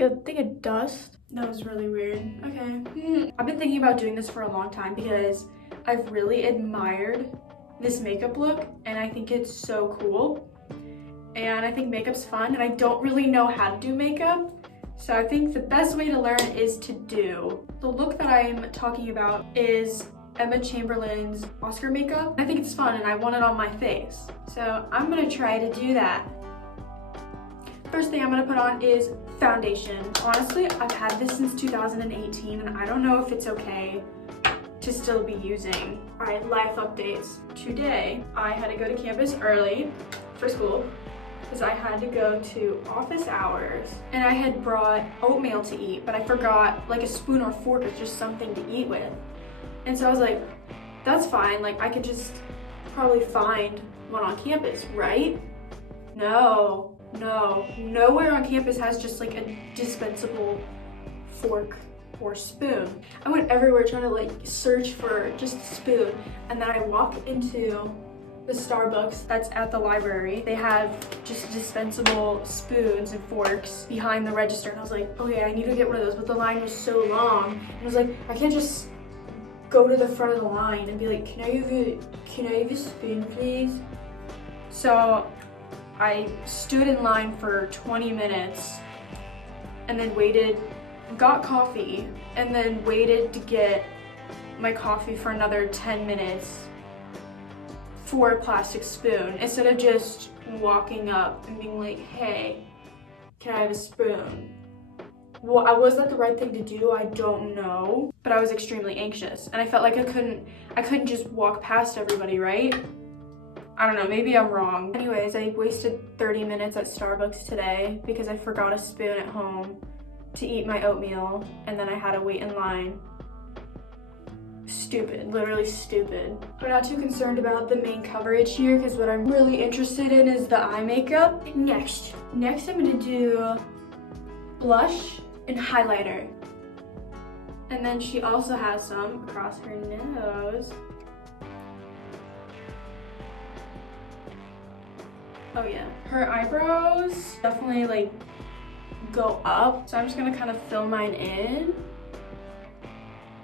like a thing of dust. That was really weird. Okay. I've been thinking about doing this for a long time because I've really admired this makeup look and I think it's so cool. And I think makeup's fun and I don't really know how to do makeup. So I think the best way to learn is to do. The look that I'm talking about is Emma Chamberlain's Oscar makeup. I think it's fun and I want it on my face. So I'm gonna try to do that. First thing I'm gonna put on is foundation. Honestly, I've had this since 2018 and I don't know if it's okay to still be using. All right, life updates. Today, I had to go to campus early for school because I had to go to office hours and I had brought oatmeal to eat, but I forgot like a spoon or fork or just something to eat with. And so I was like, that's fine, like I could just probably find one on campus, right? No, nowhere on campus has just like a dispensable fork or spoon. I went everywhere trying to like search for just a spoon, and then I walk into the Starbucks that's at the library. They have just dispensable spoons and forks behind the register, and I was like, okay, I need to get one of those, but the line was so long, and I was like, I can't just go to the front of the line and be like, can I have a spoon, please? So I stood in line for 20 minutes and then waited, got coffee, and then waited to get my coffee for another 10 minutes for a plastic spoon instead of just walking up and being like, hey, can I have a spoon? Well, was that the right thing to do? I don't know, but I was extremely anxious and I felt like I couldn't just walk past everybody, right? I don't know, maybe I'm wrong. Anyways, I wasted 30 minutes at Starbucks today because I forgot a spoon at home to eat my oatmeal and then I had to wait in line. Stupid, literally stupid. I'm not too concerned about the main coverage here because what I'm really interested in is the eye makeup. Next I'm gonna do blush and highlighter. And then she also has some across her nose. Oh yeah, her eyebrows definitely like go up. So I'm just gonna kind of fill mine in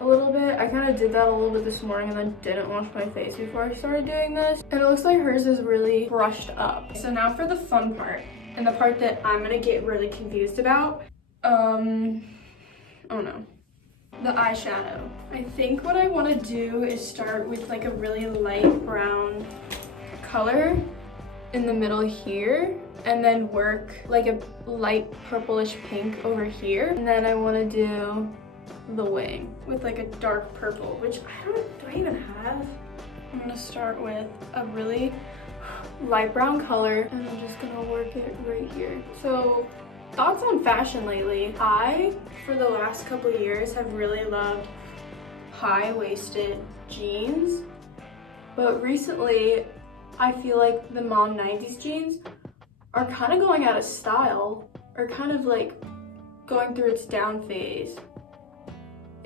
a little bit. I kind of did that a little bit this morning and then didn't wash my face before I started doing this. And it looks like hers is really brushed up. So now for the fun part, and the part that I'm gonna get really confused about. Oh no. The eyeshadow. I think what I want to do is start with like a really light brown color in the middle here, and then work like a light purplish pink over here. And then I want to do the wing with like a dark purple, which do I even have? I'm gonna start with a really light brown color and I'm just gonna work it right here. So thoughts on fashion lately. I, for the last couple of years, have really loved high-waisted jeans, but recently I feel like the mom 90s jeans are kind of going out of style, or kind of like going through its down phase.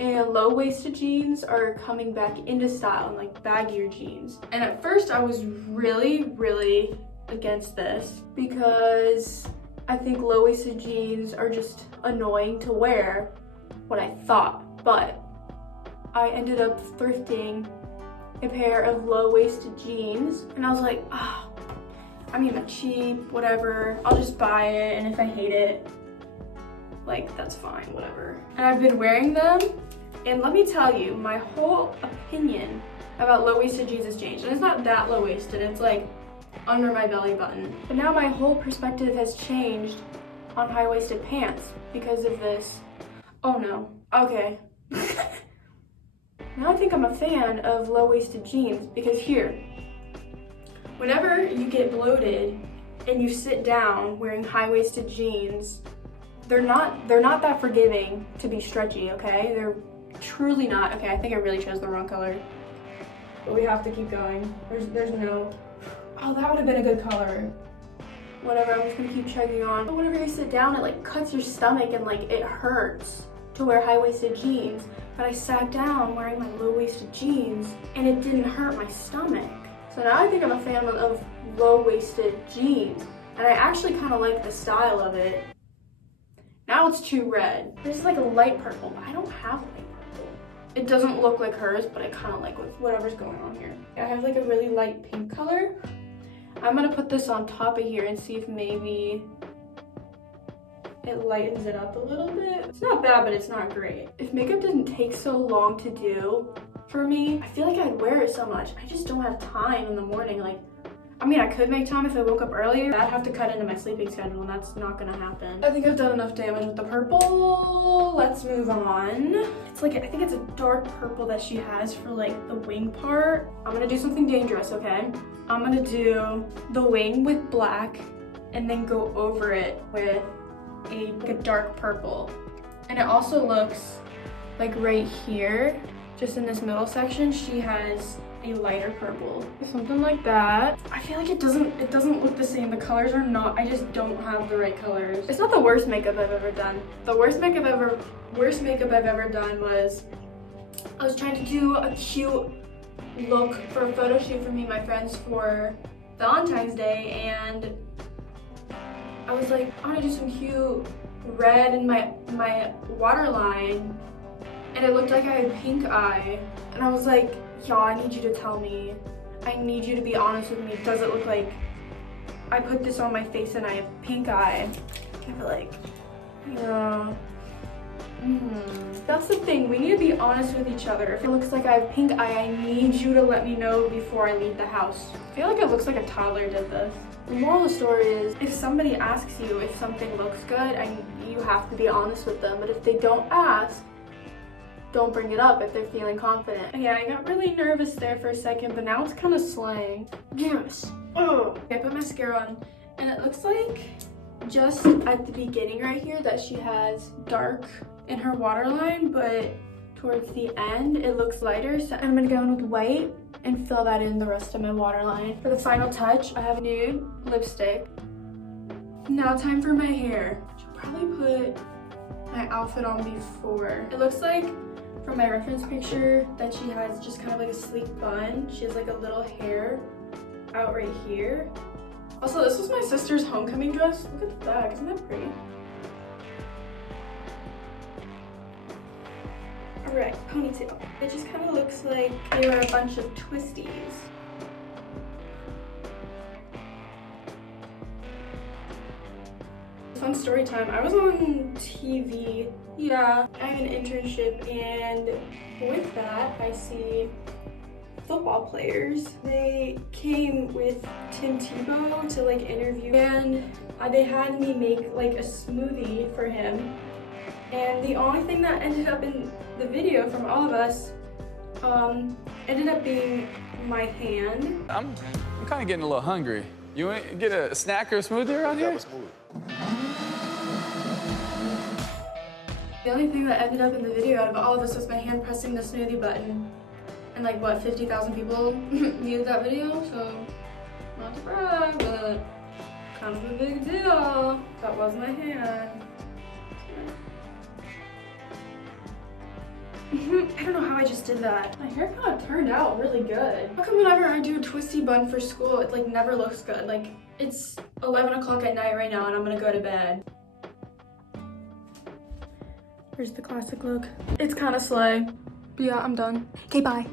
And low-waisted jeans are coming back into style, and like baggier jeans. And at first I was really against this because I think low-waisted jeans are just annoying to wear, what I thought. But I ended up thrifting a pair of low-waisted jeans and I was like, oh, I mean, they're cheap, whatever, I'll just buy it, and if I hate it, like, that's fine, whatever. And I've been wearing them, and let me tell you, my whole opinion about low-waisted jeans has changed. And it's not that low-waisted, it's like under my belly button. But now my whole perspective has changed on high-waisted pants because of this. Oh no, okay. Now I think I'm a fan of low-waisted jeans because here, whenever you get bloated and you sit down wearing high-waisted jeans, they're not that forgiving to be stretchy, okay? They're truly not. Okay, I think I really chose the wrong color, but we have to keep going. There's no, oh, that would have been a good color. Whatever, I'm just gonna keep chugging on. But whenever you sit down, it like cuts your stomach and like it hurts to wear high-waisted jeans. But I sat down wearing my low-waisted jeans and it didn't hurt my stomach. So now I think I'm a fan of low-waisted jeans. And I actually kind of like the style of it. Now it's too red. This is like a light purple, but I don't have light purple. It doesn't look like hers, but I kind of like whatever's going on here. I have like a really light pink color. I'm gonna put this on top of here and see if maybe it lightens it up a little bit. It's not bad, but it's not great. If makeup didn't take so long to do for me, I feel like I'd wear it so much. I just don't have time in the morning. Like, I mean, I could make time if I woke up earlier. I'd have to cut into my sleeping schedule, and that's not gonna happen. I think I've done enough damage with the purple. Let's move on. It's like, I think it's a dark purple that she has for like the wing part. I'm gonna do something dangerous, okay? I'm gonna do the wing with black and then go over it with a dark purple. And it also looks like right here, just in this middle section, she has a lighter purple, something like that. I feel like it doesn't look the same. The colors are not, I just don't have the right colors. It's not the worst makeup I've ever done. The worst makeup I've ever done was, I was trying to do a cute look for a photo shoot for me and my friends for Valentine's Day, and I was like, I want to do some cute red in my waterline, and it looked like I had pink eye, and I was like, y'all, I need you to tell me. I need you to be honest with me. Does it look like I put this on my face and I have pink eye? I feel like, yeah. That's the thing, we need to be honest with each other. If it looks like I have pink eye, I need you to let me know before I leave the house. I feel like it looks like a toddler did this. The moral of the story is, if somebody asks you if something looks good, you have to be honest with them. But if they don't ask, don't bring it up if they're feeling confident. Yeah, I got really nervous there for a second, but now it's kind of slang. Yes. Oh. I put mascara on, and it looks like just at the beginning right here that she has dark in her waterline, but towards the end it looks lighter. So I'm gonna go in with white and fill that in the rest of my waterline. For the final touch, I have a nude lipstick. Now time for my hair. I should probably put my outfit on before. It looks like, from my reference picture, that she has just kind of like a sleek bun. She has like a little hair out right here. Also, this was my sister's homecoming dress. Look at the back, isn't that pretty? Alright, ponytail. It just kind of looks like they were a bunch of twisties. Fun story time. I was on TV. Yeah, I have an internship, and with that, I see football players. They came with Tim Tebow to like interview, and they had me make like a smoothie for him. And the only thing that ended up in the video from all of us ended up being my hand. I'm kind of getting a little hungry. You want to get a snack or a smoothie around here? The only thing that ended up in the video out of all of this was my hand pressing the smoothie button. And like, what, 50,000 people viewed that video? So, not to brag, but kind of a big deal. That was my hand. I don't know how I just did that. My hair kind of turned out really good. How come whenever I do a twisty bun for school, it like never looks good? Like, it's 11 o'clock at night right now and I'm gonna go to bed. Here's the classic look. It's kind of slay. But yeah, I'm done. Okay, bye.